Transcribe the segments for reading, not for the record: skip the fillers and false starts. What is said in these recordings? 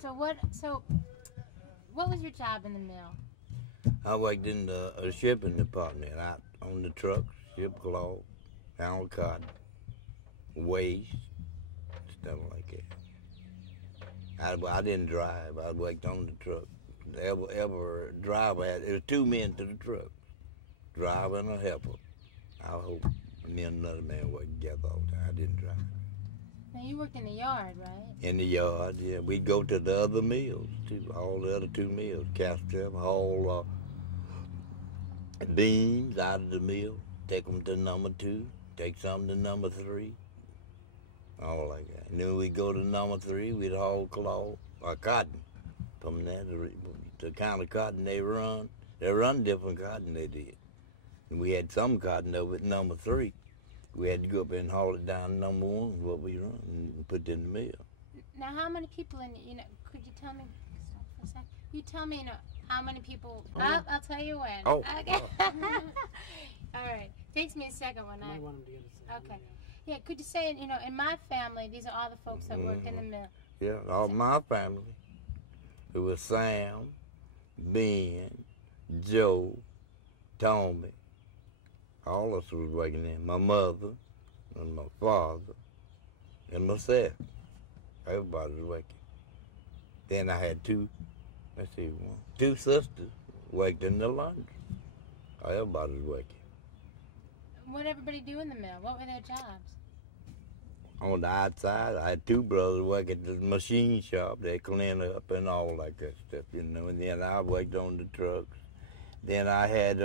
So what was your job in the mill? I worked in the shipping department, out on the trucks, ship cloth, handle cotton, waste, stuff like that. I didn't drive. I worked on the truck. Ever driver had, there was 2 men to the truck, driver and a helper. I hope me and another man worked together all the time. I didn't drive. Now you worked in the yard, right? In the yard, yeah. We'd go to the other mills too, all the other 2 mills, Castrop, haul beans out of the mill, take them to number 2, take some to number 3, all like that. And then we'd go to number 3, we'd haul cloth or cotton from there to the kind of cotton they run. They run different cotton they did. And we had some cotton over at number 3. We had to go up and haul it down to number 1, what we run, and put it in the mill. Now, how many people could you tell me, stop for a sec. You tell me, how many people, I'll tell you when. Oh. Okay. All right. Takes me a second when I want him to get a second. Okay. Yeah, could you say, in my family, these are all the folks that worked in the mill. Yeah, all my family. It was Sam, Ben, Joe, Tommy. All of us was working in. My mother and my father and myself. Everybody was working. Then I had 2 sisters worked in the laundry. Everybody was working. What did everybody do in the mill? What were their jobs? On the outside, I had 2 brothers working at the machine shop. They clean up and all like that stuff, And then I worked on the trucks. Then I had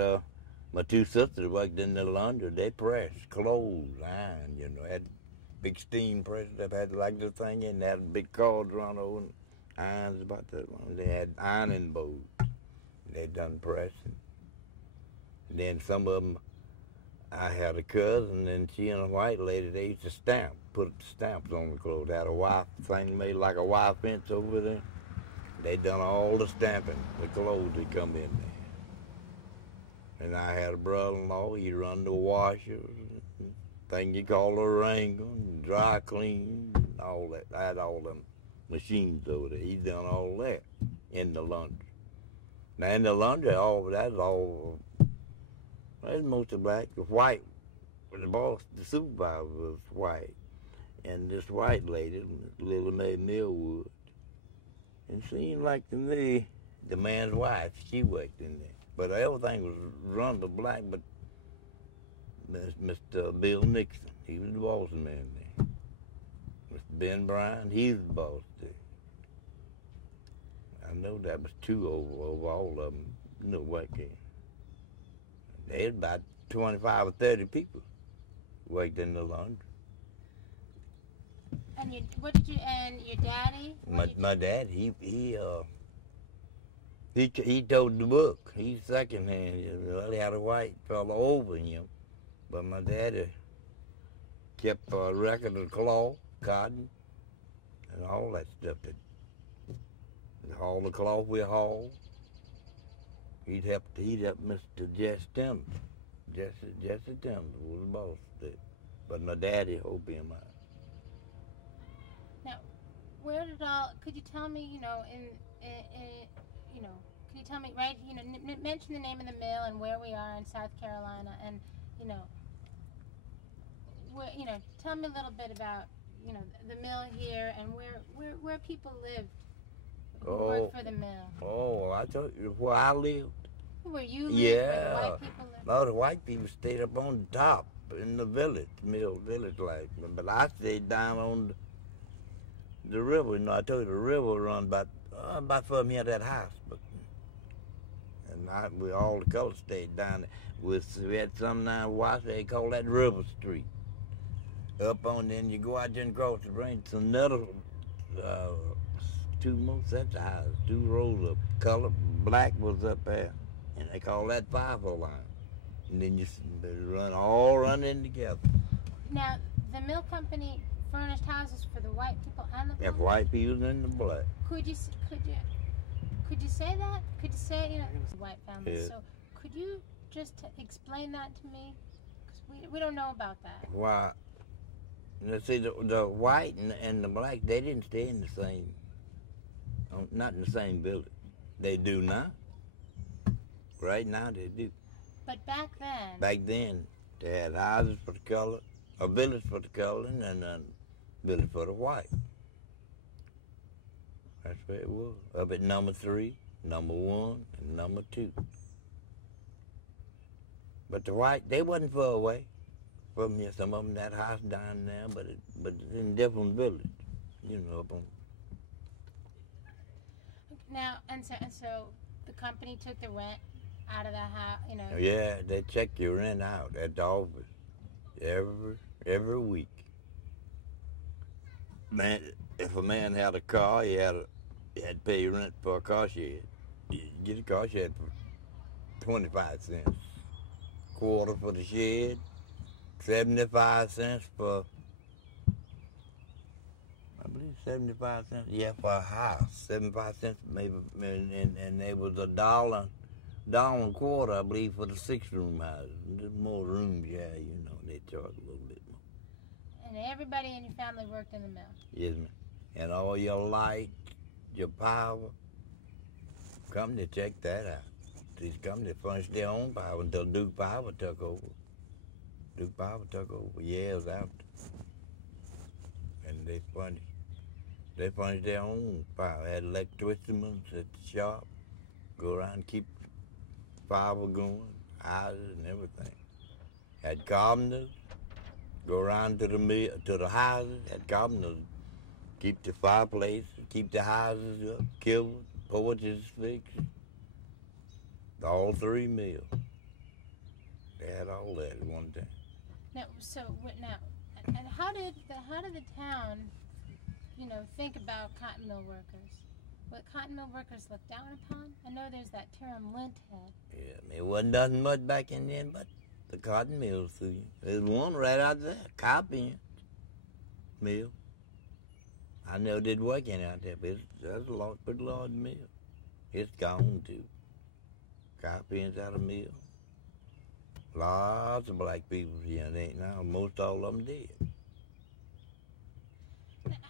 my 2 sisters worked in the laundry. They pressed clothes, iron, had big steam press that had like the thing in. They had big cars run over and irons about that long. They had ironing boards. They done pressing. And then some of them, I had a cousin, and she and a white lady, they used to stamp, put stamps on the clothes. They had a wire thing made like a wire fence over there. They done all the stamping, the clothes that come in there. And I had a brother-in-law, he run the washers, thing you call a wringer, dry clean, and all that. I had all them machines over there. He done all that in the laundry. Now in the laundry, that's mostly black. The white, the boss, the supervisor was white. And this white lady, Lily Mae Millwood, and seemed like to me, the man's wife, she worked in there. But everything was run to black, but Mr. Bill Nixon, he was the boss man there. Mr. Ben Bryan, he was the boss there. I know that was 2 over all of them, working. They had about 25 or 30 people worked in the laundry. And your daddy? My dad, he told the book. He's secondhand. He had a white fella over him. But my daddy kept a record of cloth, cotton, and all that stuff. All the cloth we hauled. He'd help Mr. Jesse Timber. Jesse Timber was the boss there. But my daddy helped him out. Now, could you tell me, could you tell me, right, mention the name of the mill and where we are in South Carolina, and, tell me a little bit about, the mill here and where people lived who worked for the mill. Oh, I told you where I lived. Where you lived? Yeah. Where the white people lived? No, the white people stayed up on the top in the village, mill village like. But I stayed down on the river. I told you the river run about from here, that house. But we all the colors stayed down there. We had some now watch, they call that River Street. Up on then you go out there and cross the range. It's another 2 more sets of houses, 2 rows of color. Black was up there, and they call that 5-0 line. And then you run in together. Now, the mill company furnished houses for the white people and the black? Yeah, white people and the black. Could you say that? Could you say, white families? Yeah. So could you just explain that to me? Because we don't know about that. Why? See, the white and the black, they didn't stay in the same Not in the same building. They do now. Right now they do. But back then. Back then, they had houses for the color, a village for the color, and a village for the white. That's where it was. Up at number 3, number 1, and number 2. But the white, they wasn't far away from here. Some of them that house down there, but it's in different villages, up on. Now, and so the company took the rent out of the house, Yeah, they check your rent out at the office every week. Man, if a man had a car, he had to pay rent for a car shed. You get a car shed for 25 cents. Quarter for the shed, 75 cents for, I believe 75 cents, for a house. 75 cents maybe, and there was $1 and a quarter, I believe, for the 6-room houses. There's more rooms, they charge a little bit more. And everybody in your family worked in the mill? Yes, ma'am. And all your light, your power, company check that out. These companies furnished their own power until Duke Power took over. Duke Power took over years after. And they furnished their own power. Had electricians at the shop, go around and keep power going, houses and everything. Had carpenters, go around to the houses, had carpenters keep the fireplace, keep the houses up, kill porches fixed. All 3 mills. They had all that at one time. Now, and how did the town, think about cotton mill workers? What cotton mill workers looked down upon? I know there's that term lint head. Yeah, it wasn't nothing much back in then but the cotton mills through you. There's one right out there, copying mill. I never did work in out there, but that's a pretty large mill. It's gone too. Copying's out of mill. Lots of black people here ain't now. Most all of them dead.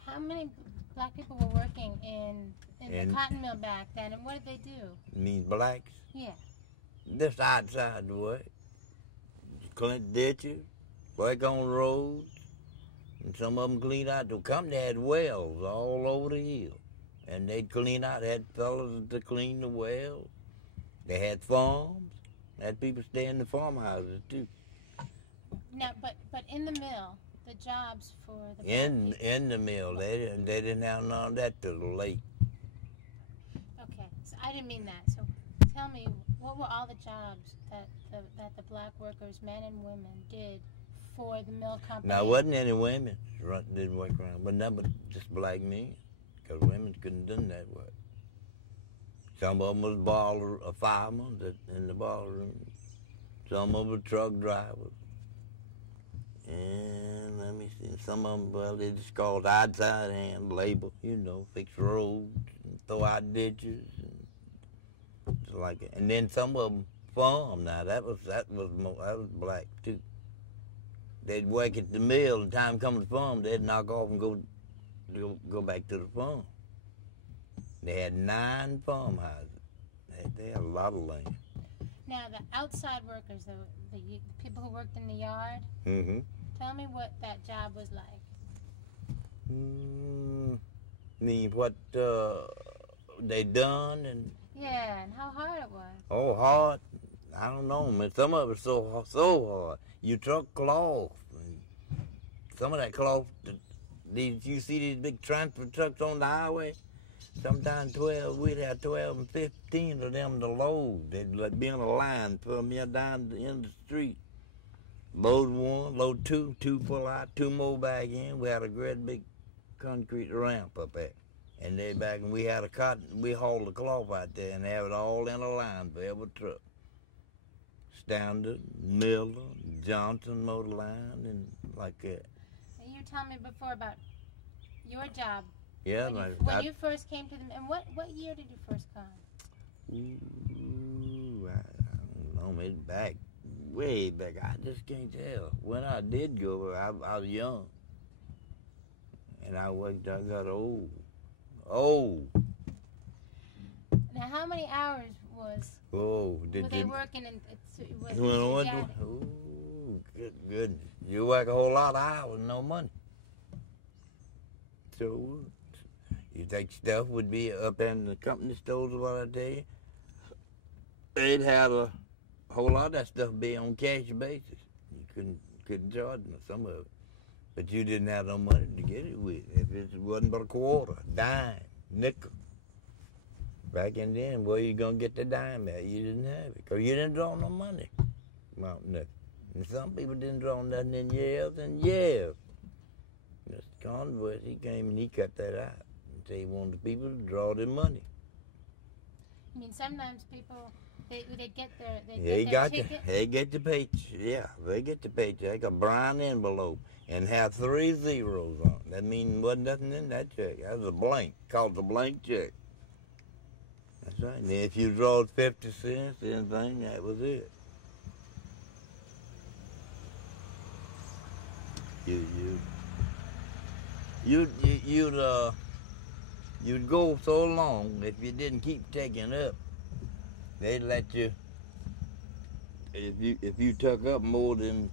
How many black people were working in the cotton mill back then, and what did they do? You mean blacks? Yeah. Just outside the work. Clean ditches, work on roads, and some of them cleaned out. The company had wells all over the hill, and they'd clean out, had fellas to clean the wells. They had farms, had people stay in the farmhouses too. Now, but in the mill, the jobs for the in the mill, they didn't have none of that till late. Okay, so I didn't mean that. So tell me, what were all the jobs that the black workers, men and women, did for the mill company? Now, wasn't any women didn't work around, but nothing but just black men, because women couldn't do that work. Some of them was firemen in the ballroom. Some of them were truck drivers. And let me see, some of them, well, they just called outside hand labor, fix roads and throw out ditches and just like that. And then some of them farm. Now that was black too. They'd work at the mill, and time come to farm, they'd knock off and go back to the farm. They had 9 farmhouses. They had a lot of land. Now, the outside workers, the people who worked in the yard, tell me what that job was like. Mean what they done and... Yeah, and how hard it was. Oh, hard? I don't know, man. Some of it so hard. You truck cloth. And some of that cloth, you see these big transport trucks on the highway? Sometimes we'd have 12 and 15 of them to load. They'd be in a line, put them here down in the street. Load 1, load 2, 2 pull out, 2 more back in. We had a great big concrete ramp up there. And they back, and we had we hauled the cloth out there and have it all in a line for every truck. Standard, Miller, Johnson motor line, and like that. You were telling me before about your job. Yeah, when you first came to them, and what year did you first come? Ooh, I don't know, maybe way back. I just can't tell. When I did go, I was young, and I got old. Now, how many hours was Oh, were they working in? Was oh, good goodness. You work a whole lot of hours, no money. So, you think stuff would be up in the company stores, what I tell you? They'd have a whole lot of that stuff be on cash basis. You couldn't charge them some of it. But you didn't have no money to get it with. If it wasn't but a quarter, dime, nickel. Back in then, where you going to get the dime at? You didn't have it because you didn't draw no money. Well, nothing. And some people didn't draw nothing in years and years. Mr. Converse, he came and he cut that out. And said he wanted the people to draw their money. I mean, sometimes people, they get their ticket. They get the paycheck. Yeah, they get the paycheck, a brown envelope, and have 3 zeros on it. That means wasn't nothing in that check. That was a blank, called a blank check. That's right. And if you drawed 50 cents, anything, that was it. You'd go so long if you didn't keep taking up. They'd let you. If you took up more than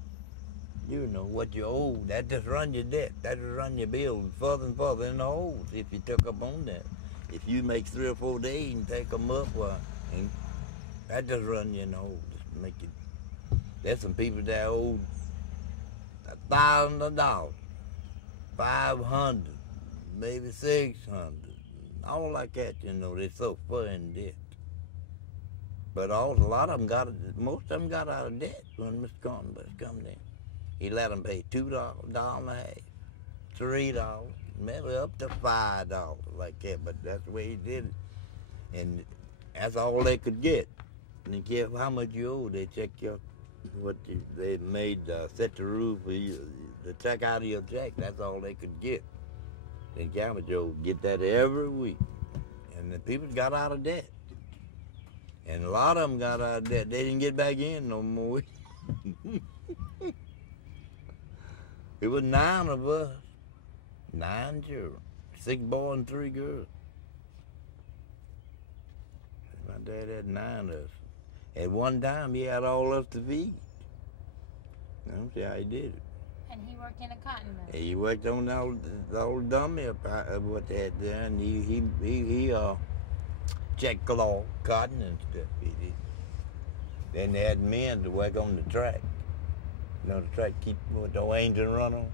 what you owed, that just run your debt. That just run your bills further and further in the holes. If you took up on that, if you make 3 or 4 days and take them up, and that just run you in the holes. Just make it. There's some people that owed $1,000, 500, maybe 600, all like that. They're so far in debt. But most of them got out of debt when Mr. Converse come in. He let them pay $2, $1.50, $3, maybe up to $5 like that. But that's the way he did it, and that's all they could get. And they care how much you owe. They check they made set the rule for you to check out of your check. That's all they could get. And Gamma Joe get that every week, and the people got out of debt. And a lot of them got out of debt. They didn't get back in no more. It was 9 of us. 9 children. 6 boys and 3 girls. My dad had 9 of us. At one time, he had all of us to feed. I don't see how he did it. And he worked in a cotton mill. He worked on the old dummy of what they had there, and he checked cloth, cotton and stuff. Then they had men to work on the track. The track keep with the engine run on,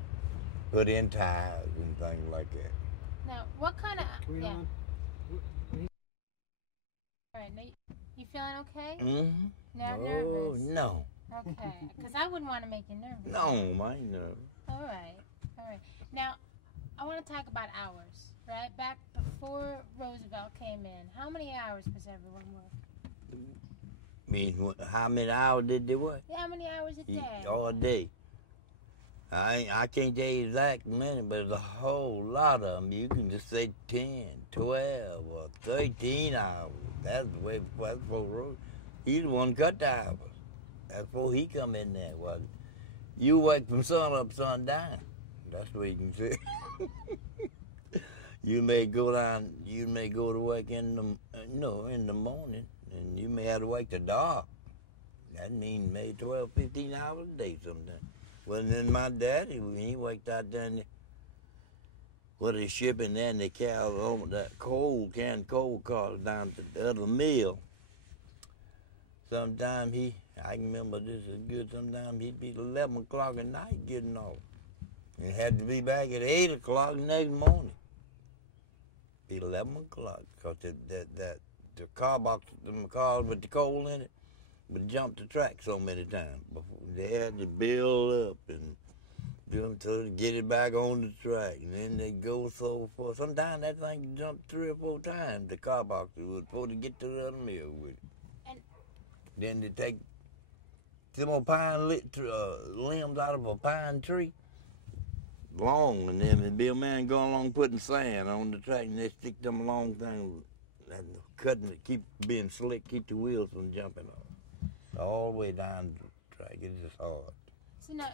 put in tires and things like that. Now, what kind of All right, now you feeling okay? Mm-hmm. Nervous? No. Okay, because I wouldn't want to make you nervous. No, I ain't nervous. All right. Now, I want to talk about hours, right? Back before Roosevelt came in, how many hours was everyone working? Mean, how many hours did they work? Yeah, how many hours a day? All day. I can't tell you exact many, but there's a whole lot of them. You can just say 10, 12, or 13 hours. That's the way before Roosevelt. He's the one cut the hours. That's before he come in there, wasn't it? You work from sun up, sun down. That's the way you can say it. You may go to work in the morning, and you may have to work till dark. That means maybe 12, 15 hours a day sometimes. Well, then my daddy, when he worked out there where they shipping there, and they carry over that canned coal cars down to the other mill. Sometimes I can remember this is good, sometimes he'd be 11 o'clock at night getting off. And had to be back at 8 o'clock the next morning. Be 11 o'clock, because the car box, the cars with the coal in it, would jump the track so many times. They had to build up and do them to get it back on the track. And then they go so far. Sometimes that thing jumped 3 or 4 times, the car box was supposed to get to the other mill with it. And then they take some old pine limbs out of a pine tree, long, and then there'd be a man going along putting sand on the track, and they stick them long things and cutting it, keep being slick, keep the wheels from jumping off. All the way down the track. It's just hard. So now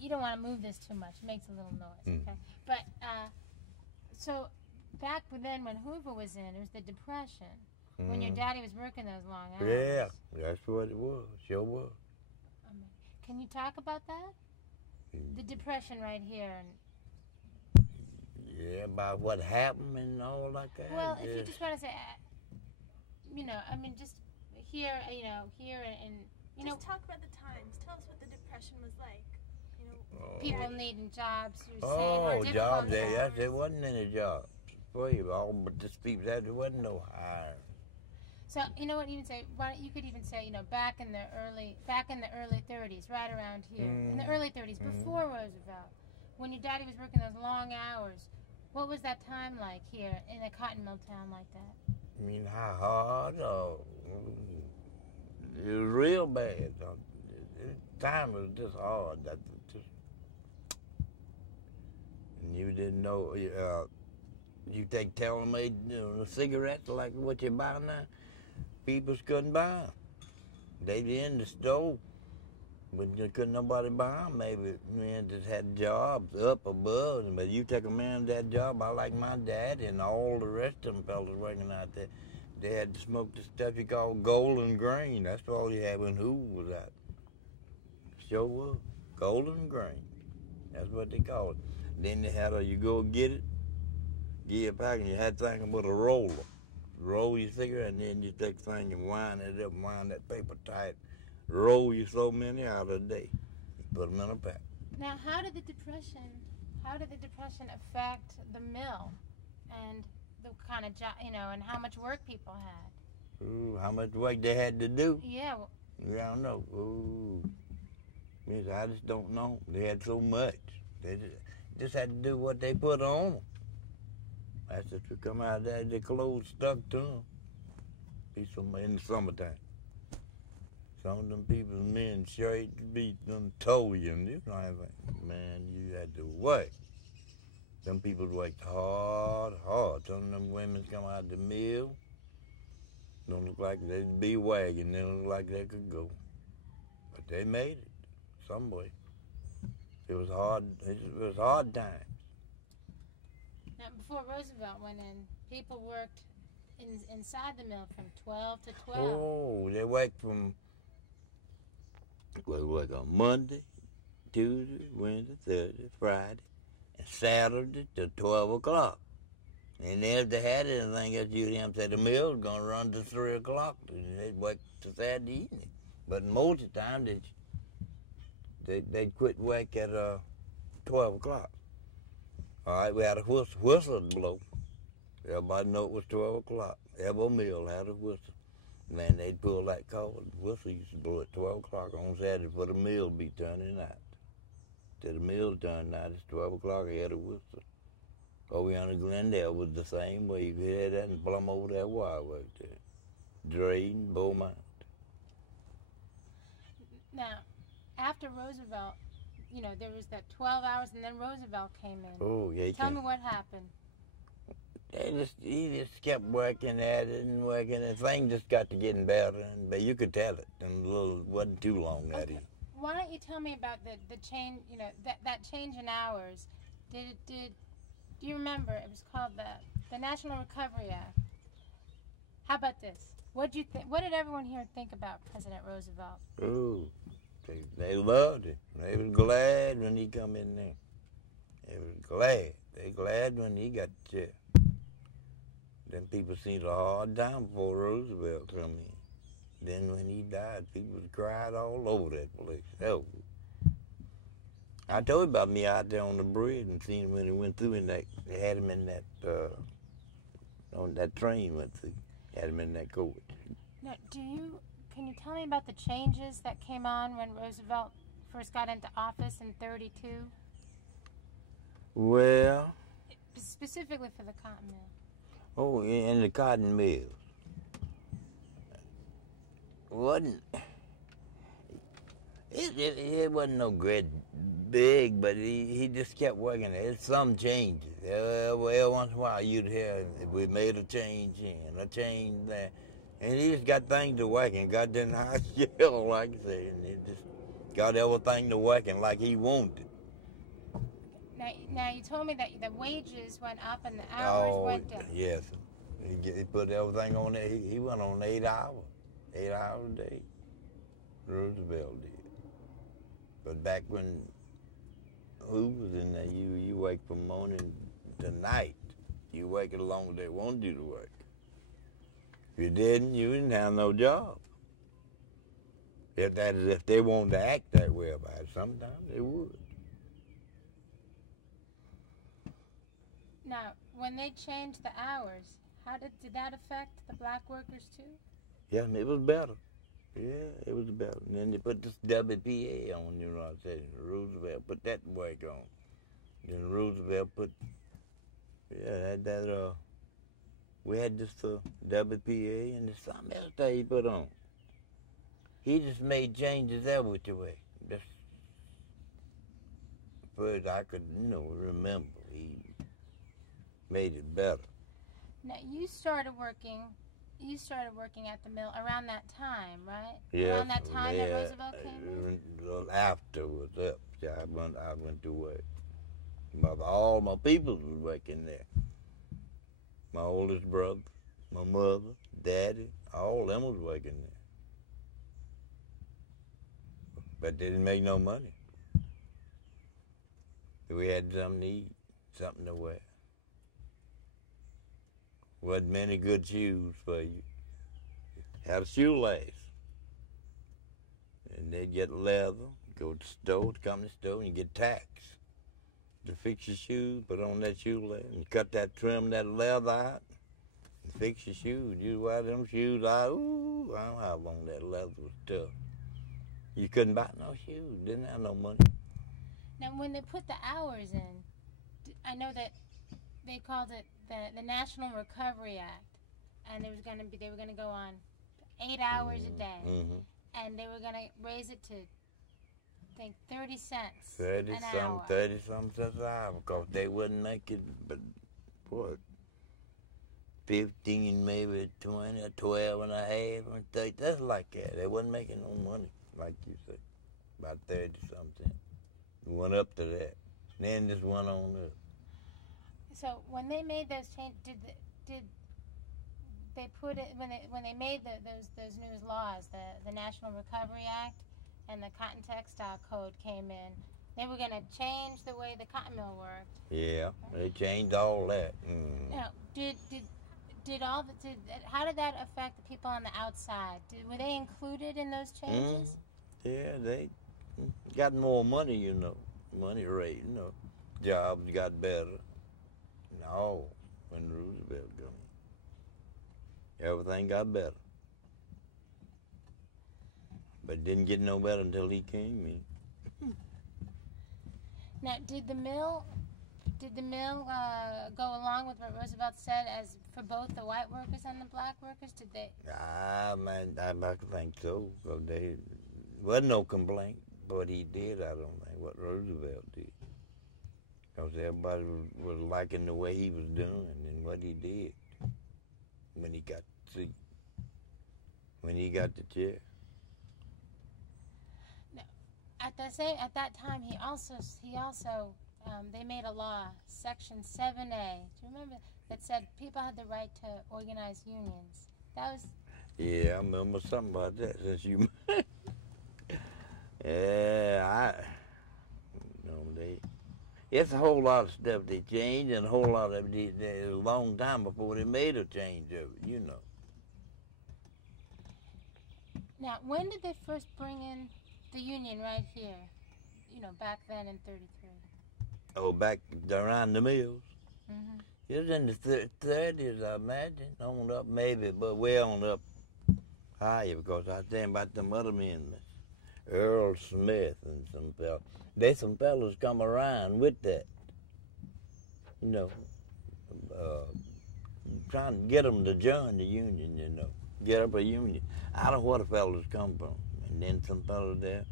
you don't want to move this too much. It makes a little noise, okay? But so back then when Hoover was in, it was the Depression. When your Mm. daddy was working those long hours. Yeah, that's what it was. Sure was. Can you talk about that? The Depression right here. Yeah, about what happened and all like that. Well, yeah. if you just want to say, just here, here and, Just talk about the times. Tell us what the Depression was like. people needing jobs. You're saying, Oh, or difficult jobs. jobs. There wasn't any jobs. All but just people that there wasn't no hiring. So you know what? Even say, you could even say, back in the early 30s, right around here, in the early 30s, before Roosevelt, when your daddy was working those long hours. What was that time like here in a cotton mill town like that? I mean, how hard? It was real bad. Time was just hard. And you didn't know. You take Telemade cigarettes like what you buy now. People couldn't buy them. They'd be in the store, but couldn't nobody buy them. Maybe men just had jobs up above. But you take a man that job, I like my dad and all the rest of them fellas working out there. They had to smoke the stuff you call golden grain. That's all you had when Hoover was out. Sure was. Golden grain. That's what they call it. Then they had you go get it, get it back, and you had something with a roller. Roll your cigarette, and then you take the thing and wind it up, wind that paper tight. Roll you so many out a day. Put them in a pack. Now, how did the Depression affect the mill and the kind of job, and how much work people had? Ooh, how much work they had to do? Yeah. Yeah, I don't know. Ooh. Yes, I just don't know. They had so much. They just had to do what they put on them. That's just to come out there, their clothes stuck to them. Be in the summertime. Some of them people's men straight beat them, tow you, and this kind of thing. Man, you had to work. Them people worked hard. Some of them women come out the mill. Don't look like they'd be wagging. They don't look like they could go. But they made it some way. It was hard. It was hard times. Now, before Roosevelt went in, people worked inside the mill from 12 to 12. Oh, they worked from on Monday, Tuesday, Wednesday, Thursday, Friday, and Saturday to 12 o'clock. And then if they had anything else, you'd have to say the mill was going to run to 3 o'clock. And they'd work to Saturday evening. But most of the time, they'd quit work at 12 o'clock. All right, we had a whistle to blow. Everybody knew it was 12 o'clock. Every mill had a whistle. Man, they'd pull that cord. The whistle used to blow at 12 o'clock on Saturday for the mill to be turning out. Till the mill turned out, it's 12 o'clock, they had a whistle. Over on the Glendale was the same way. You could hear that and plumb over that wire work there. Drayton, Beaumont. Now, after Roosevelt, there was that 12 hours, and then Roosevelt came in. Oh, yeah. Tell me what happened. He just kept working at it and working. The thing just got to getting better, but you could tell it. And it wasn't too long at it. Why don't you tell me about the change? That change in hours. Do you remember? It was called the National Recovery Act. How about this? What did everyone here think about President Roosevelt? Ooh, they loved it. They was glad when he come in there. They was glad. They glad when he got the chair. Then people seen a hard time before Roosevelt come in. Then when he died, people cried all over that place. Hell, I told you about me out there on the bridge and seen him when he went through, and they had him in that on that train went through. Had him in that coach. Now, can you tell me about the changes that came on when Roosevelt first got into office in '32? Well, specifically for the cotton mill. Oh, in the cotton mills. It wasn't no great big, but he just kept working. There's some changes. Well, once in a while you'd hear we made a change here and a change there. And he just got things to working, got them high shell, like I say, and he just got everything to working like he wanted. Now you told me that the wages went up and the hours went down. Yes. He put everything on there. He went on 8 hours. 8 hours a day. Roosevelt did. But back when who was in there, you work from morning to night. You work as long as they wanted you to work. If you didn't have no job. If they wanted to act that way about it, sometimes they would. Now, when they changed the hours, did that affect the black workers too? Yeah, it was better. Yeah, it was better. And then they put this WPA on, you know what I'm saying? Roosevelt put that work on. Then Roosevelt put, we had this WPA and there's something else that he put on. He just made changes every way. That's first I could, remember. He made it better. Now, you started working at the mill around that time, right? Yes, around that time that Roosevelt came in? Afterwards, I went to work. All my people was working there. My oldest brother, my mother, daddy, all of them was working there. But they didn't make no money. We had something to eat, something to wear. Wasn't many good shoes for you. Had a shoelace. And they'd get leather, go to the store, the company store, and you get tacks to fix your shoes, put on that shoelace, and cut that, trim that leather out, and fix your shoes. You wear them shoes out, ooh, I don't know how long that leather was tough. You couldn't buy no shoes, didn't have no money. Now, when they put the hours in, I know that they called it the National Recovery Act, and they were going to go on 8 hours a day, and they were going to raise it to, I think, 30 cents an hour. 30-something cents an hour, because they wouldn't make it, but what, 15, maybe 20, or 12 and a half, or 30, that's like that. They wasn't making no money, like you said, about 30-something cents. We went up to that, then just went on up. So when they made those changes, did they put it when they made those new laws, the National Recovery Act and the Cotton Textile Code came in? They were going to change the way the cotton mill worked. Yeah, they changed all that. Now, how did that affect the people on the outside? Were they included in those changes? Yeah, they got more money, money rate, jobs got better. No, when Roosevelt came in, everything got better. But didn't get no better until he came in. Now, did the mill go along with what Roosevelt said as for both the white workers and the black workers? Did they? I think so. So there wasn't no complaint. What he did, I don't think, what Roosevelt did. Because everybody was liking the way he was doing and what he did when he got the seat, when he got the chair. Now, at that time, he also they made a law, Section 7A. Do you remember that said people had the right to organize unions? That was. Yeah, I remember something about that since you. Yeah, it's a whole lot of stuff they changed, and a whole lot of it a long time before they made a change of it, Now, when did they first bring in the union right here? Back then in 33. Oh, back around the mills? Mm-hmm. It was in the 30s, I imagine, on up maybe, but way on up higher, because I was saying about them other men, Earl Smith and some fellas. Some fellas come around with that, trying to get them to join the union, get up a union. I don't know where the fellas come from. And then some fellas there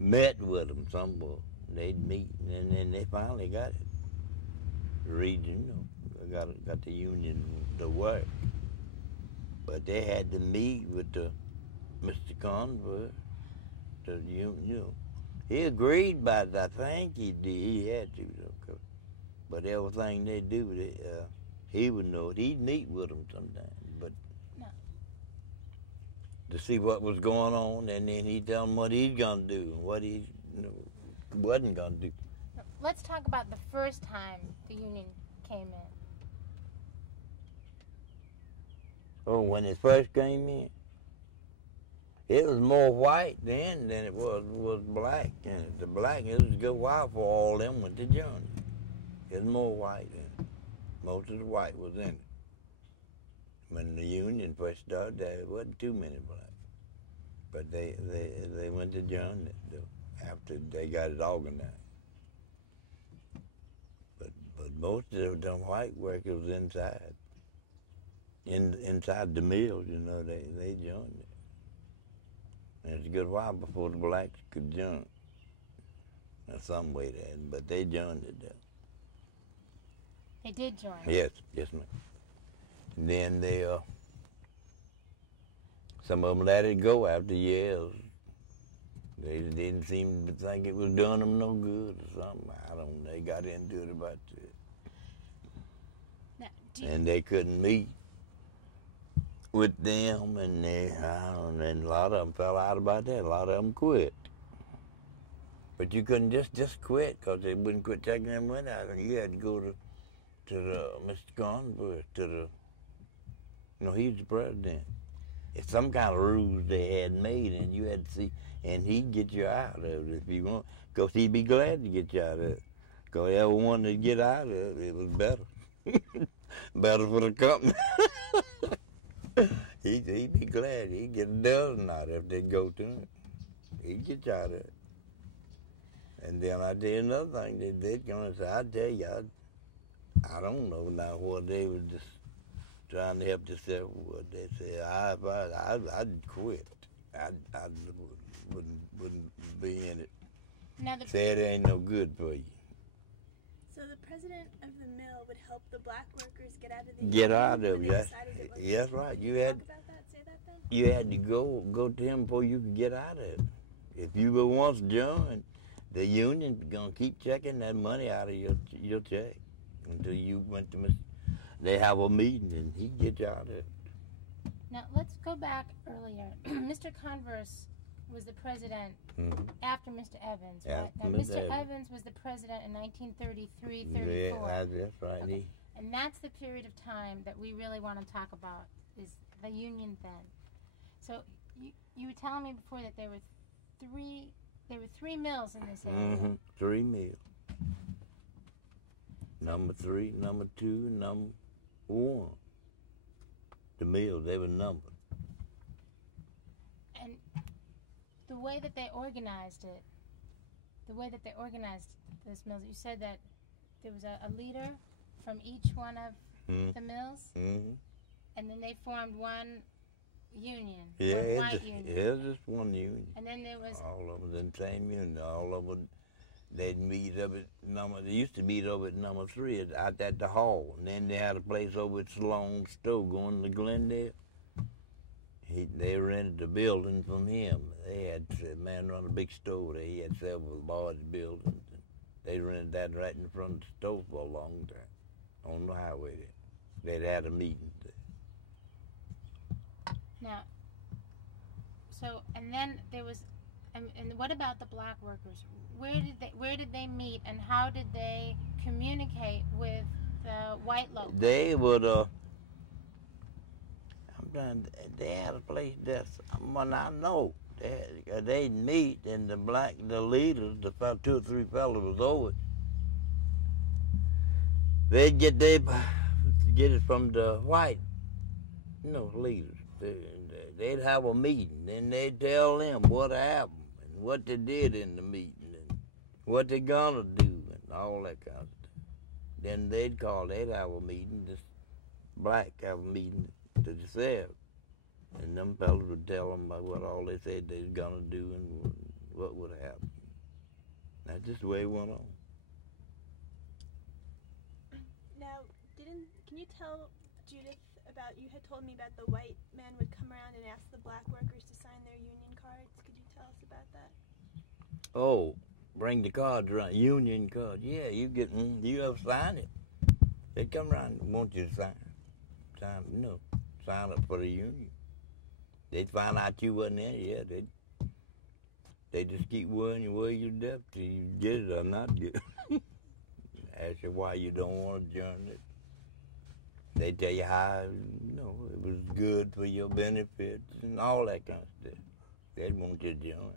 met with them somewhere. They'd meet, and then they finally got it. Region, got the union to work. But they had to meet with Mr. Converse, He agreed, but I think he did. He had to, though. But everything they do, he would know it. He'd meet with them sometimes, but No. to see what was going on, and then he'd tell them what he's gonna do and what he wasn't gonna do. Let's talk about the first time the union came in. Oh, when it first came in, it was more white then than it was black. And the black, it was a good while for all them went to join. It was more white in it. Most of the white was in it. When the union first started, there wasn't too many blacks. But they went to join it though, after they got it organized. But most of the white workers was inside. Inside the mills, you know, they joined it. And it's a good while before the blacks could join. Or some way then, but they joined it though. They did join. Yes, ma'am. And then they, some of them let it go after years. They didn't seem to think it was doing them no good or something. I don't know. They got into it about it. Now, And they couldn't meet with them, and and a lot of them fell out about that. A lot of them quit. But you couldn't just quit because they wouldn't quit taking their money out. You had to go to the Mr. Converse, he's the president. It's some kind of rules they had made, and you had to see, and he'd get you out of it if you want, because he'd be glad to get you out of it. Because he ever wanted to get out of it, it was better. Better for the company. He'd be glad. He'd get a dozen out if they'd go to him. He'd get you out of it. And then I tell you another thing, they'd come and say, I tell you, I don't know now what they were just trying to help themselves with. They said, I'd quit. I wouldn't be in it. Now Said it ain't no good for you. So the president of the mill would help the black workers get out of the Get union out of when it. they Yes, decided it wasn't- yes, right. You Talk had about that? Say that then? you had to go to him before you could get out of it. If you were once joined, the union gonna keep checking that money out of your check until you went to Mr. They have a meeting and he get you out of it. Now let's go back earlier. Mr. Converse was the president after Mr. Evans, right? After Now, Mr. Mr. Evans. Evans was the president in 1933, Yeah, 34. that's right. Okay. And that's the period of time that we really want to talk about, is the union then. So you were telling me before that there were three mills in this area. 3 mills. Number 3, number 2, number 1. The mills, they were numbered. And the way that they organized this mills, you said that there was a leader from each one of the mills, and then they formed one union, one white union. Yeah, just one union. And then there was all of them in the same union. All of them, they'd meet up at they used to meet over at number 3 out at the hall. And then they had a place over at Sloan's Store going to Glendale. They rented the building from him. They had a man run a big store there. He had several large buildings. They rented that right in front of the store for a long time on the highway there. They'd had a meeting there. now. So and then there was, and what about the black workers? Where did they meet, and how did they communicate with the white locals? They would they had a place that's when I know they'd meet, and the leaders, the 2 or 3 fellas was over. They'd get it from the white, leaders. They'd have a meeting, and they'd tell them what happened and what they did in the meeting and what they're gonna do and all that kind of stuff. Then they'd have a meeting. This black have a meeting to themselves, and them fellas would tell them about what all they said they was gonna do and what would happen. That's just the way it went on. Now, can you tell Judith about, you had told me about the white man would come around and ask the black workers to sign their union cards. Could you tell us about that? Oh, bring the cards around. Union card. Yeah, you have signed it. They come around and want you to sign up for the union. They'd find out you wasn't there. Yeah, they just keep worrying you to death till you get it or not get it. Ask you why you don't want to join it. They tell you how, it was good for your benefits and all that kind of stuff. They want you to join.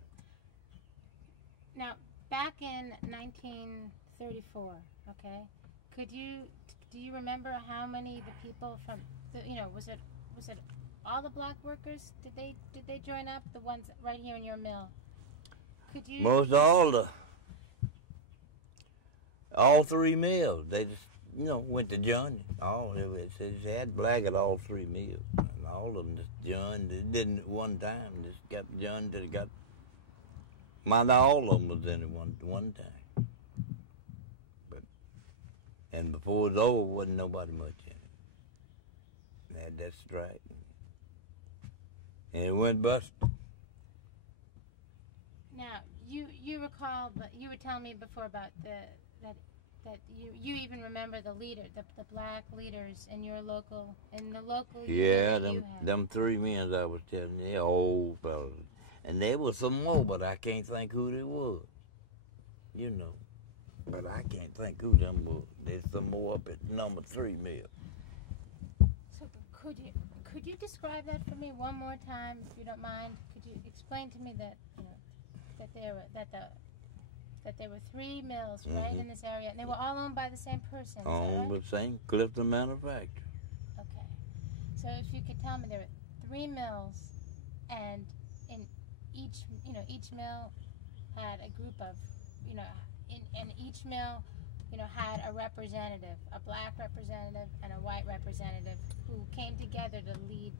Now, back in 1934, okay, do you remember how many the people from, was it all the black workers? Did they join up? The ones right here in your mill? Could you? Most all three mills. They just, went to join. They had black at all three mills. And all of them just joined. They didn't at one time. Just got joined till they got. Not all of them was in at one time. And before it was over, wasn't nobody much in it. They had that strike. And it went busted. Now, you recall, you were telling me before about that you even remember the black leaders in the local Yeah, union them three men I was telling you, they're old fellas. And there was some more, but I can't think who they was. But I can't think who them was. There's some more up at number 3 mill. So could you describe that for me one more time, if you don't mind? Could you explain to me that there were 3 mills right in this area, and they were all owned by the same person? Owned by the same Clifton Manufacturer. Okay. So if you could tell me, there were 3 mills, and in each mill had a group of, and each mill, had a representative, a black representative and a white representative, who came together to lead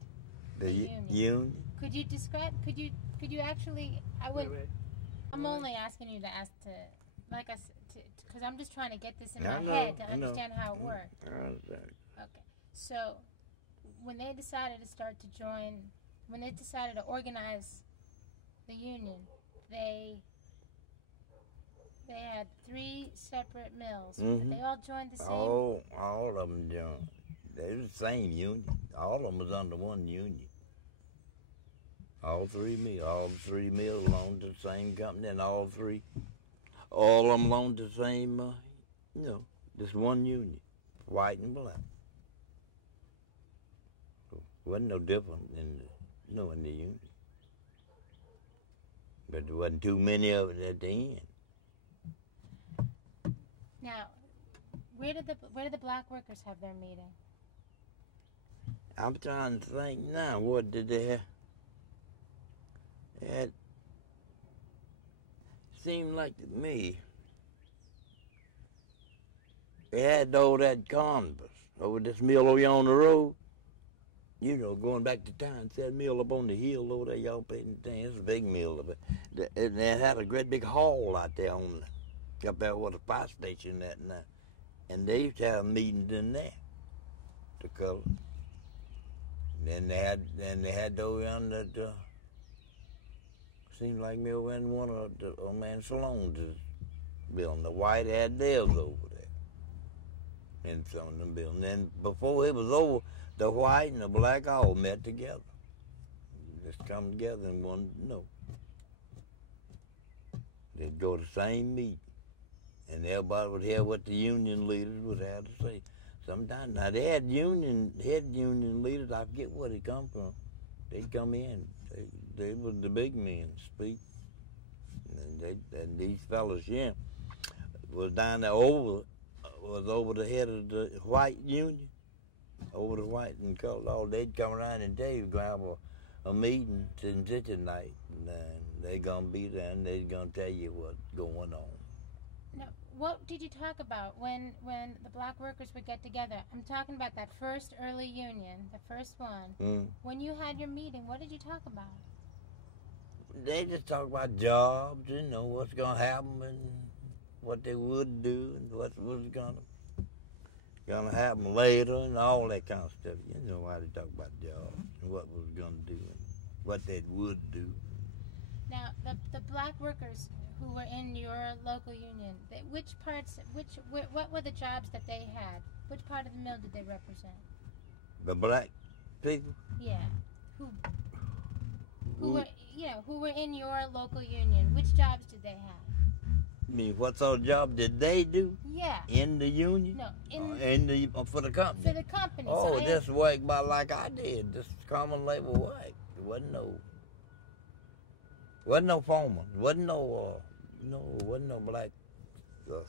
the union. Could you describe? Could you actually? I would. Wait. I'm only asking you to because I'm just trying to get this in my head to understand how it worked. Okay. So when they decided to organize the union, they had 3 separate mills. But they all joined the same. All of them joined. They were the same union. All of them was under one union. All 3 mills belonged to the same company, and all of them belonged to the same, just one union, white and black. Wasn't no different in the union. But there wasn't too many of it at the end. Now, where did the black workers have their meeting? I'm trying to think now. What did they have? It seemed like to me they had all that canvas over this mill over on the road. Going back to town, that mill up on the hill over there, y'all painting thing. It's a big mill of it. And they had a great big hall out there up there where the fire station at now. And they used to have meetings in there, the color. Then they had those on that seemed like me over in one of the old man Salone's building. The white had theirs over there in some of them buildings. Then before it was over, the white and the black all met together. Just come together in one, They'd go to the same meeting. And everybody would hear what the union leaders would have to say. Sometimes, now they had head union leaders, I forget where they come from. They'd come in. They were the big men speak. And these fellas, was down there over the head of the white union. Over the white and color, they'd come around and they'd have a meeting in such a night, and they're gonna be there and they're gonna tell you what's going on. Now, what did you talk about when the black workers would get together? I'm talking about that first early union, the first one. When you had your meeting, what did you talk about? They just talk about jobs, what's gonna happen and what they would do and what was gonna happen later and all that kind of stuff. How they talk about jobs and what was gonna do and what they would do. Now, the black black workers who were in your local union, what were the jobs that they had? Which part of the mill did they represent? The black people? Yeah. Who were in your local union? Which jobs did they have? I mean, what sort of job did they do? Yeah. In the union? No, for the company. For the company. Oh, just work by like I did, just common labor work. It wasn't no foreman. Wasn't no black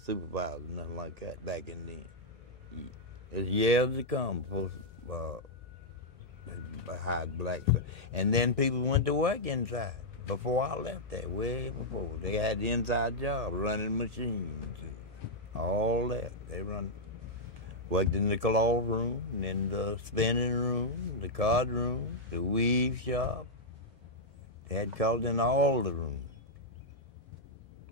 supervisor, nothing like that back in then. It's years to come before hired blacks, and then people went to work inside. Before I left there, way before, they had the inside job, running machines, all that. They worked in the cloth room, and in the spinning room, the card room, the weave shop. They had called in all the rooms.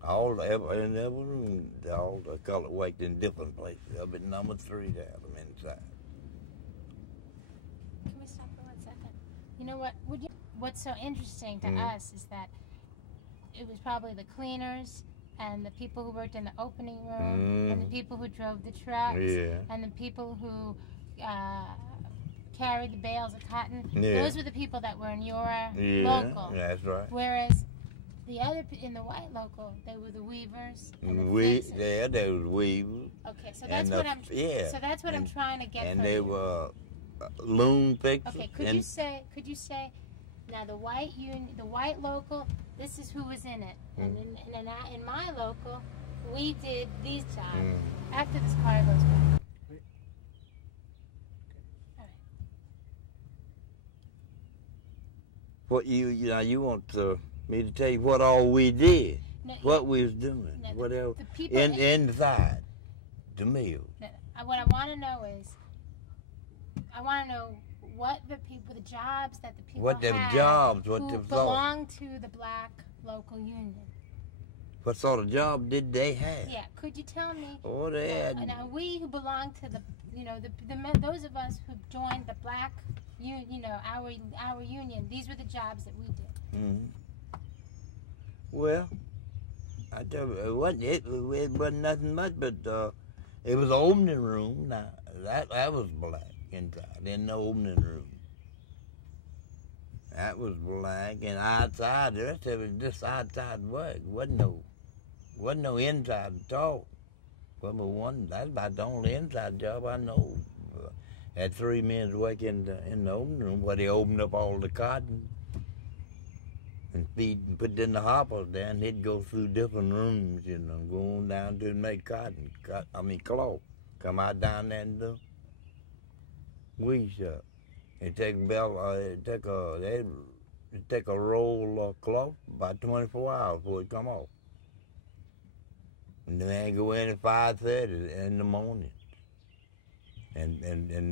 In every room, all the color worked in different places. Up at number 3 to have them inside. Can we stop for 1 second? You know what? What's so interesting to us is that it was probably the cleaners and the people who worked in the opening room and the people who drove the trucks and the people who carried the bales of cotton. Yeah. Those were the people that were in your local. That's right. Whereas the other in the white local, they were the weavers. And the fixers. They was weavers. Okay, so that's what I'm. Yeah. So that's what I'm trying to get. And from they you. were loom fixers. Okay, could you say, now the white local, this is who was in it, and in my local, we did these jobs. After this car goes by. All right. What you want me to tell you what all we did, No, what we was doing, no, what else the people inside the mill. What I want to know is, I want to know what the jobs that the people had who belonged to the black local union. What sort of job did they have? Yeah, could you tell me? Oh, they had. Now we who belong to those of us who joined the black, our union. These were the jobs that we did. Well, I tell you, it wasn't nothing much, but it was an opening room. Now that was black inside in the opening room. That was black, and outside the rest of it was just outside work. Wasn't no inside at all. That's about the only inside job I know. Had 3 men work in the opening room where they opened up all the cotton and feed and put it in the hoppers there, and they'd go through different rooms, going down to make cotton. Cloth. Come out down there and do weave shop. They take a roll of cloth about 24 hours before it come off. And then they go in at 5:30 in the morning. And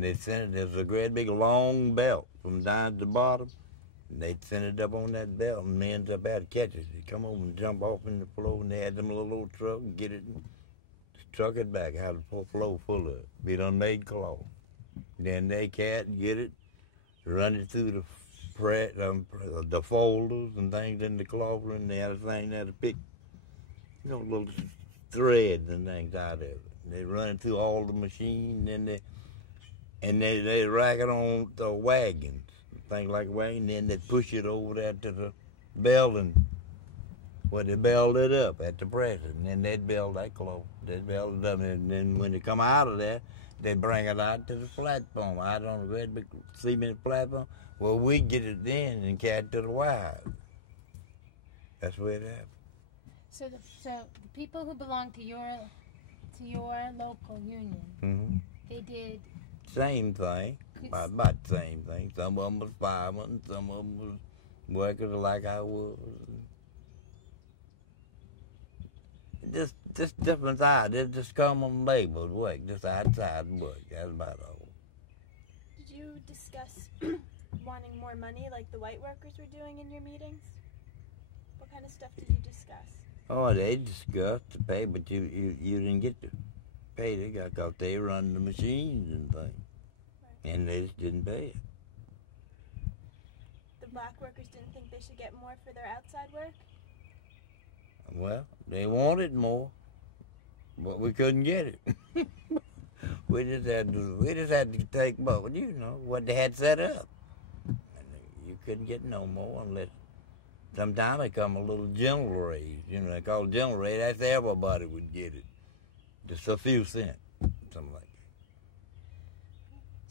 they send it, there's a great big long belt from down to the bottom. And they'd send it up on that belt, and men's up there to catch it. They'd come over and jump off in the floor, and they had them little old truck and get it and truck it back, have the floor full of it. Be done made cloth. Then they get it, run it through the folders and things in the cloth room. And they had a thing there to pick, little threads and things out of it. They run it through all the machines, and they rack it on the wagons, things like wagons. Then they push it over there to the belting, where they belt it up at the press, and then they'd belt that cloth. They'd belt it up, and then when they come out of there, they bring it out to the platform, out on the great big cement platform. Well, we get it in and carry it to the wires. That's where it happened. So the people who belong to your local union, they did same thing, about the same thing. Some of them was firemen, some of them was workers like I was. Just different side. It's just common labor work, just outside work. That's about all. Did you discuss wanting more money like the white workers were doing in your meetings? What kind of stuff did you discuss? Oh, they discussed the pay, but you didn't get the pay. They got because they run the machines and things, right. And they just didn't pay it. The black workers didn't think they should get more for their outside work? Well, they wanted more, but we couldn't get it. we just had to take what what they had set up. And you couldn't get no more unless sometime it come a little gentle raise. They call it gentle raise. That's everybody would get it. Just a few cents, something like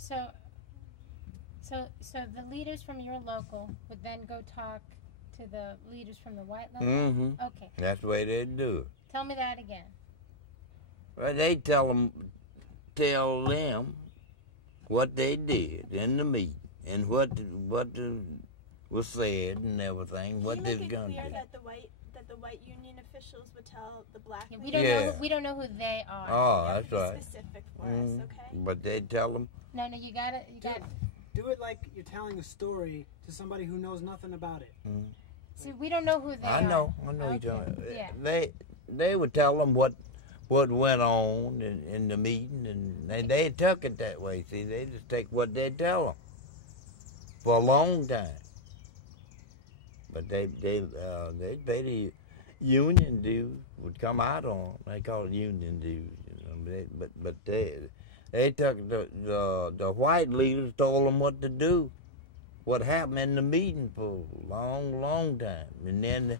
that. So the leaders from your local would then go talk to the leaders from the white local? Mm-hmm. Okay. That's the way they'd do it. Tell me that again. Well, they tell them what they did in the meeting and what was said and everything. What they was going to do. That the white union officials would tell the black. Yeah, we don't know who they are. Oh, that's right. Specific for us, okay? But they tell them. No, you got it. Do it like you're telling a story to somebody who knows nothing about it. Mm. See, we don't know who they are. I know. Okay. You're talking. Yeah. They would tell them what went on in the meeting, and they took it that way. See, they just take what they tell them for a long time. But they paid the union dues would come out on. They call it union dues. But they took the white leaders told them what to do, what happened in the meeting for a long time, and then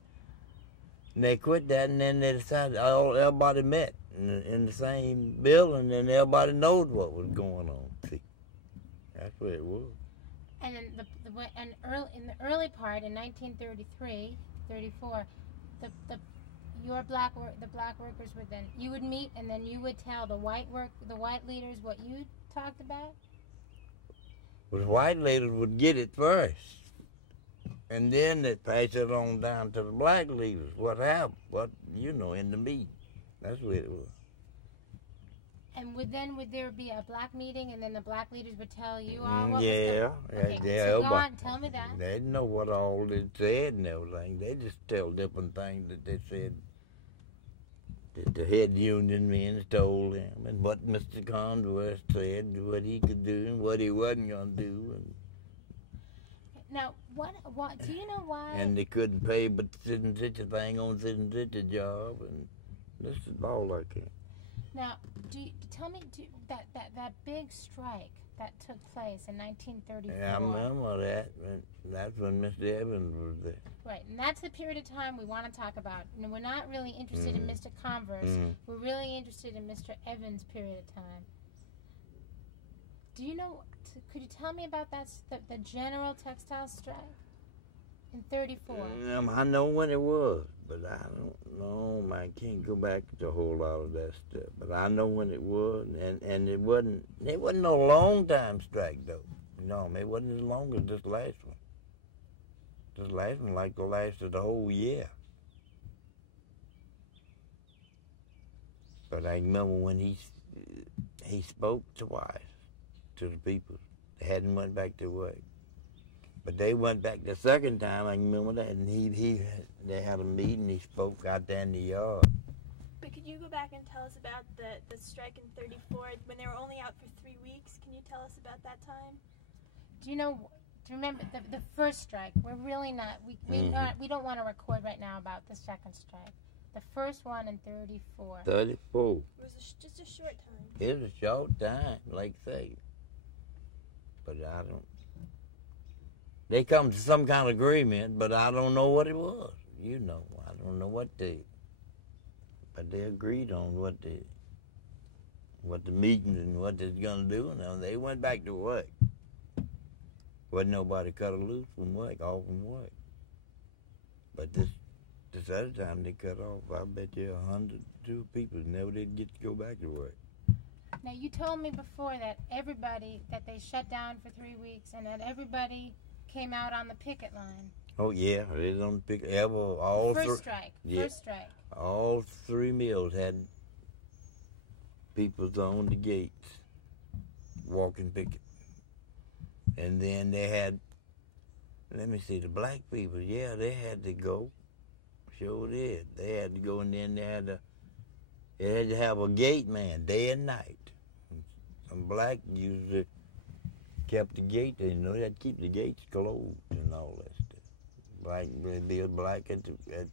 they quit that, and then they decided everybody met in the same building, and everybody knowed what was going on. See, that's what it was. And then in the early part in 1933, 34, the black workers would then you would meet, and then you would tell the white leaders what you talked about. Well, the white leaders would get it first, and then they pass it on down to the black leaders. What happened? In the meeting. That's what it was. And would there be a black meeting, and then the black leaders would tell you all what yeah, was okay, yeah. So go on, tell me that. They didn't know what all they said and everything. They just tell different things that they said that the head union men told them, and what Mr. Converse said, what he could do and what he wasn't going to do. Now, what do you know why? And they couldn't pay but such and such a thing on such and such a job, and this is all like that. Now, tell me that big strike that took place in 1934. Yeah, I remember that. That's when Mr. Evans was there. Right, and that's the period of time we want to talk about. And we're not really interested in Mr. Converse. We're really interested in Mr. Evans' period of time. Do you know? Could you tell me about the general textile strike in 34? I know when it was, but I don't know. I can't go back to a whole lot of that stuff. But I know when it was, and it wasn't no long time strike though. No, it wasn't as long as this last one. This last one like the last of the whole year. But I remember when he spoke twice to the people. They hadn't went back to work. But they went back the second time, I remember that, and they had a meeting, he spoke out there in the yard. But could you go back and tell us about the strike in 34, when they were only out for 3 weeks? Can you tell us about that time? Do you remember the first strike? We're really not, we don't want to record right now about the second strike. The first one in 34. 34. It was just a short time. It was a short time, like I say. But I don't. They come to some kind of agreement, but I don't know what it was. I don't know what but they agreed on what the meeting and what they're gonna do, and they went back to work. Wasn't nobody cut loose from work, off from work. But this other time they cut off, I bet you 102 people never did get to go back to work. Now, you told me before that they shut down for 3 weeks, and that everybody came out on the picket line. Oh, yeah, they was on the picket. First strike. All 3 mills had people on the gates walking picket. And then they had, the black people, they had to go. Sure did. They had to go, and then they had to have a gate man day and night. Some black usually kept the gate. They had to keep the gates closed and all that stuff. Black at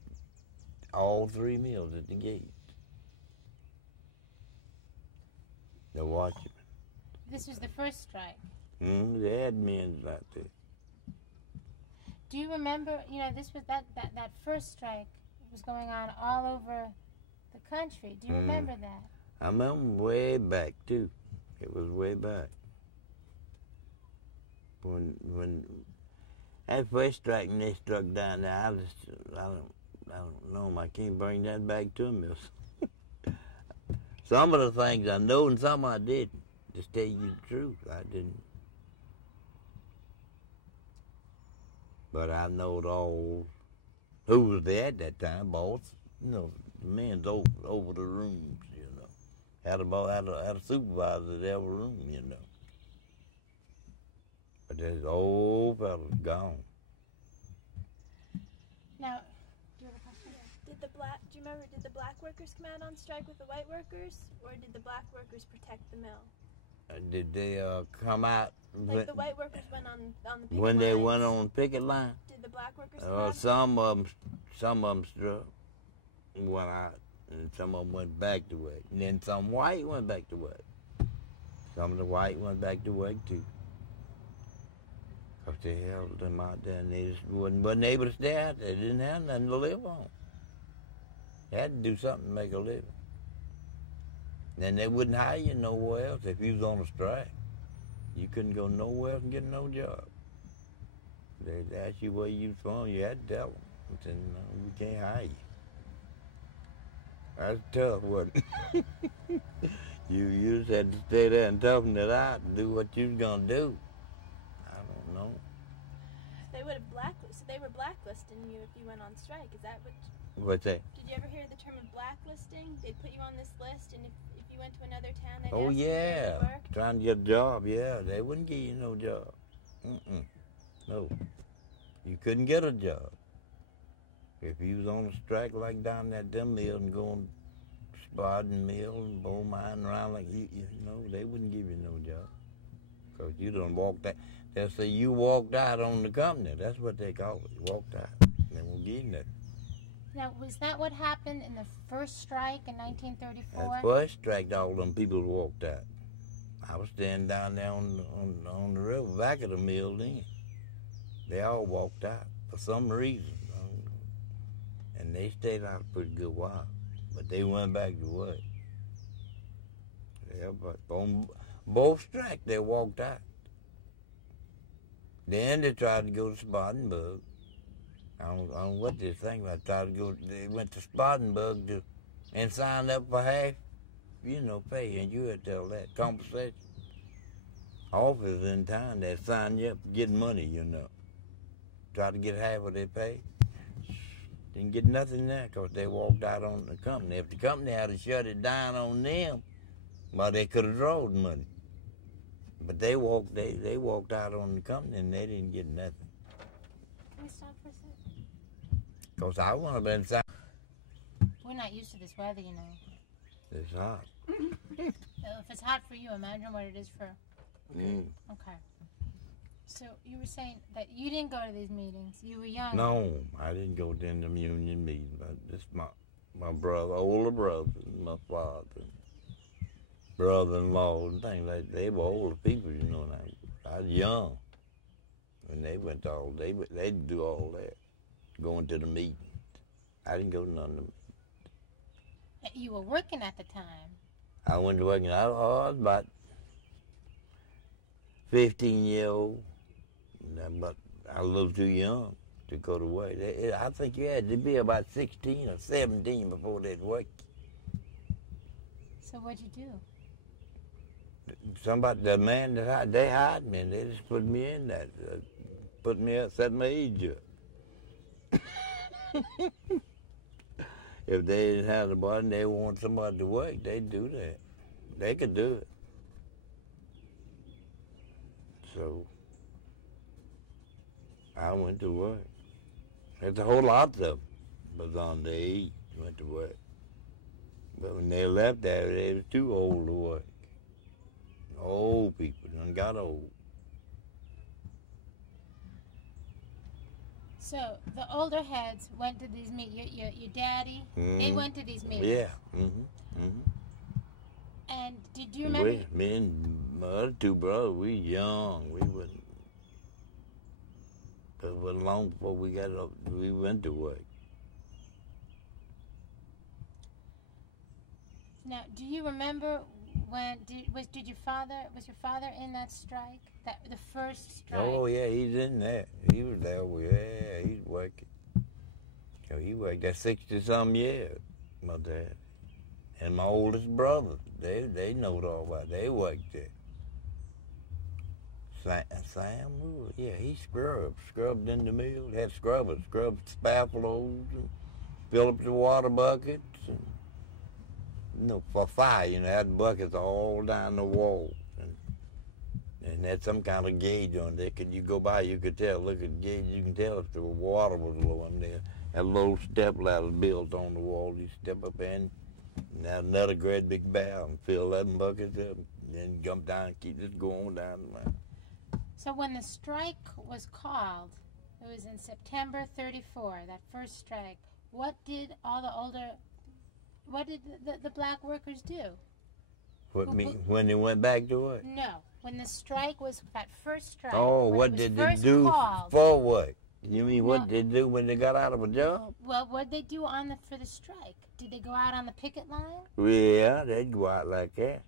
all three mills at the gate. The watchman. This was the first strike. They had men out there. Do you remember, this was that first strike was going on all over the country. Do you remember that? I remember way back, too. It was way back. When that first strike, when they struck down there, I don't know. I can't bring that back to me. Some of the things I know and some I didn't. Just tell you the truth, I didn't. But I know all who was there at that time, boss. The men's over the rooms, Had a supervisor at every room, But this old fella's gone. Now, do you have a question? Do you remember, did the black workers come out on strike with the white workers, or did the black workers protect the mill? Did they come out? Like the white workers went on the picket when they lines. went on picket line? Did the black workers come out? Some of them struck, went out, and some of them went back to work. And then some white went back to work. Some of the white went back to work too. Because they held them out there and they just wasn't able to stay out there. They didn't have nothing to live on. They had to do something to make a living. Then they wouldn't hire you nowhere else if you was on a strike. You couldn't go nowhere else and get no job. They'd ask you where you was from, you had to tell them. And said, no, we can't hire you. That's tough, wasn't it? You just had to stay there and tough it out and do what you was going to do. I don't know. They would have so they were blacklisting you if you went on strike. Is that what? What's that? Did you ever hear the term of blacklisting? They'd put you on this list, and if you went to another town, they'd Oh, ask you where you worked. Trying to get a job, yeah. They wouldn't give you no job. No. You couldn't get a job. If you was on a strike like down at them mill and going spotting mill and bone mine around like they wouldn't give you no job. Because you done walked out. They'll say you walked out on the company. That's what they call it. You walked out. They won't give you nothing. Now, was that what happened in the first strike in 1934? That first strike, all them people walked out. I was standing down there on the river, back of the mill then. They all walked out for some reason. And they stayed out a pretty good while. But they went back to work. Yeah, but on both strikes, they walked out. Then they tried to go to Spartanburg. I don't know what they think about. They went to Spartanburg and signed up for half, pay, and you had to tell that, compensation. Officers in town, they signed you up to get money, Try to get half of their pay. Didn't get nothing there because they walked out on the company. If the company had to shut it down on them, well, they could have drawn money. But they walked out on the company and they didn't get nothing. Can we stop for a second? Because I want to be inside. We're not used to this weather, It's hot. If it's hot for you, imagine what it is for. Okay. So you were saying that you didn't go to these meetings. You were young. No, I didn't go to the union meeting. But this my brother, older brother, my father, brother-in-law, and things like that. They were older people, And I was young, and they went to all. They'd do all that, going to the meetings. I didn't go to none of them. You were working at the time. I went to work. I was about 15-year-old. But I was a little too young to go to work. I think you had to be about 16 or 17 before they'd work. So what'd you do? The man they hired me, and they just put me in that, put me up, set my age up. If they didn't have the button, they wanted somebody to work, they'd do that. They could do it. So I went to work. There's a whole lot of them was on the age, went to work. But when they left there, they was too old to work. Old people done got old. So the older heads went to these meetings. Your daddy, they went to these meetings. Yeah. And did you remember? Me and my other two brothers, we young. We wouldn't. But it wasn't long before we got up. We went to work. Now, do you remember when was your father in that strike? The first strike? Oh yeah, he's in there. He was there. Yeah, he's working. So he worked there 60-some years, my dad. And my oldest brother, they know it all about it. They worked there. Sam, yeah, he scrubbed in the mill. Had scrubbers, scrubbed spaffaloes, and filled up the water buckets, and for fire, had buckets all down the wall, and had some kind of gauge on there. You go by, you could tell. Look at the gauge, you can tell if the water was low in there. Had a little step ladder built on the wall. You step up in. Now another great big barrel and fill 11 buckets up, and then jump down and keep this going down the line. So when the strike was called, it was in September 34, that first strike. What did the black workers do? When they went back to work? No, when the strike was, that first strike. Oh, what did they do for what? You mean what did they do when they got out of a job? Well, what did they do for the strike? Did they go out on the picket line? Yeah, they'd go out like that.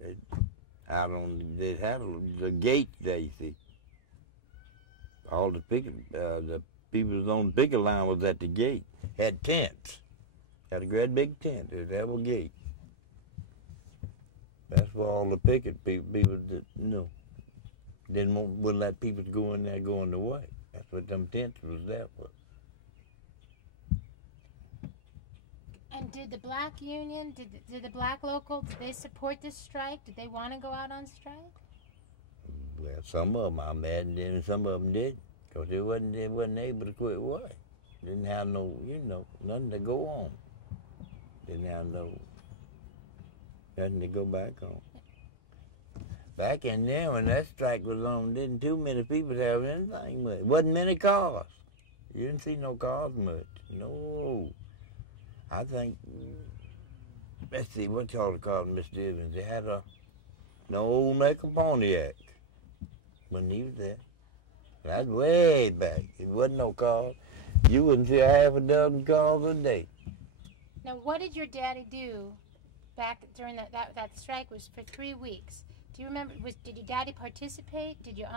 They'd have the gate there, you see. All the people on the picket line was at the gate. Had tents. Had a great big tent. They'd have a gate. That's where all the picket people wouldn't let people go in there going to work. That's what them tents was there for. And did the black union, did the black local, did they support this strike? Did they want to go out on strike? Well, some of them I met, and then some of them didn't, because they wasn't able to quit work. Didn't have no, nothing to go on. Didn't have nothing to go back on. Back in there, when that strike was on, didn't too many people have anything much. Wasn't many cars. You didn't see no cars much. No. I think, let's see, what y'all call Mr. Evans? They had an old Macon Pontiac when he was there. That's way back. It wasn't no cars. You wouldn't see half a dozen cars a day. Now, what did your daddy do back during that strike? Was for 3 weeks. Do you remember, did your daddy participate? Did your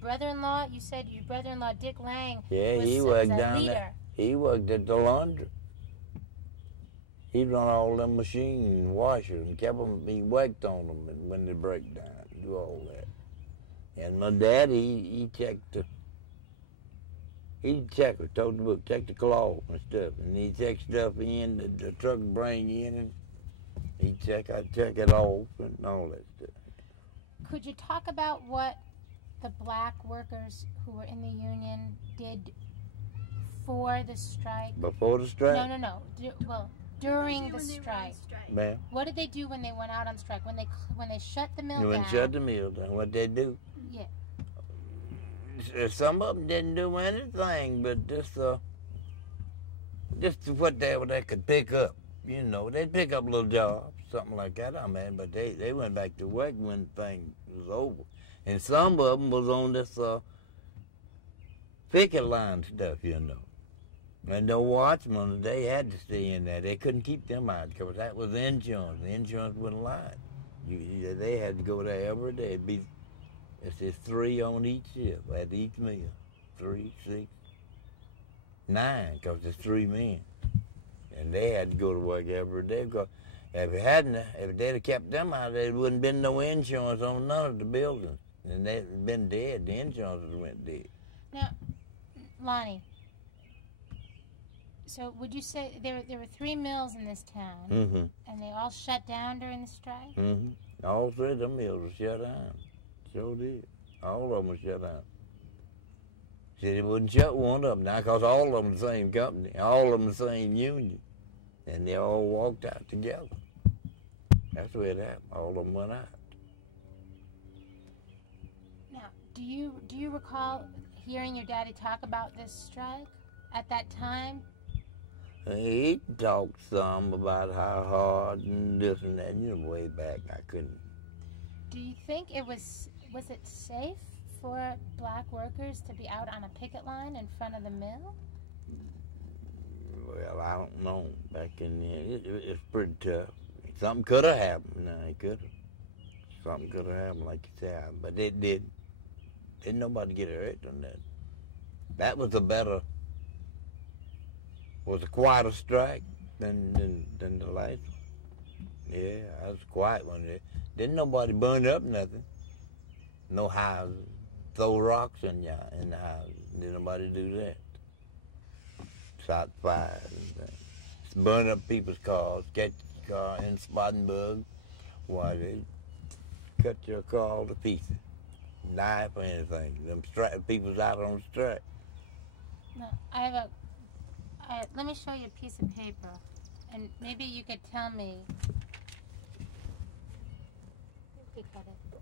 brother-in-law, you said your brother-in-law Dick Lang he worked down there. He worked at the laundry. He'd run all them machines and washers and he worked on them when they break down, do all that. And my daddy, he checked told the book, checked the cloth and stuff. And he'd check stuff in, the truck bring in, and I'd check it off and all that stuff. Could you talk about what the black workers who were in the union did for the strike? Before the strike? No. During the strike. Ma'am? What did they do when they went out on strike? When they shut the mill down? When they shut the mill down, what they do? Yeah. Some of them didn't do anything, but just what they could pick up. They'd pick up little jobs, something like that, but they went back to work when things was over. And some of them was on this picket line stuff, And the watchmen, they had to stay in there. They couldn't keep them out because that was insurance. The insurance wouldn't lie. They had to go there every day. It'd be, it's just 3 on each shift at each meal. 3, 6, 9, because there's 3 men. And they had to go to work every day because if they'd have kept them out, there wouldn't been no insurance on none of the buildings. And they'd been dead. The insurance would have went dead. Now, Lonnie, so would you say there were 3 mills in this town, and they all shut down during the strike? All 3 of them mills were shut down. Sure did. All of them were shut down. Said they wouldn't shut one of them now because all of them the same company, all of them the same union, and they all walked out together. That's the way it happened. All of them went out. Now, do you recall hearing your daddy talk about this strike at that time? He talked some about how hard and this and that. You know, way back, I couldn't. Do you think was it safe for black workers to be out on a picket line in front of the mill? Well, I don't know. Back in then, it's pretty tough. Something could have happened. No, it could have. Something could have happened, like you said, but it didn't. Didn't nobody get hurt on that. That was a quieter strike than the last one. Yeah, that was a quiet one. Didn't nobody burn up nothing. No houses. Throw rocks in the houses. Didn't nobody do that. Shot fires and things. Burn up people's cars, catch your car in spotting bugs. Why, they cut your car all to pieces. Knife or anything. Them people's out on the strike. No, let me show you a piece of paper, and maybe you could tell me. You could cut it.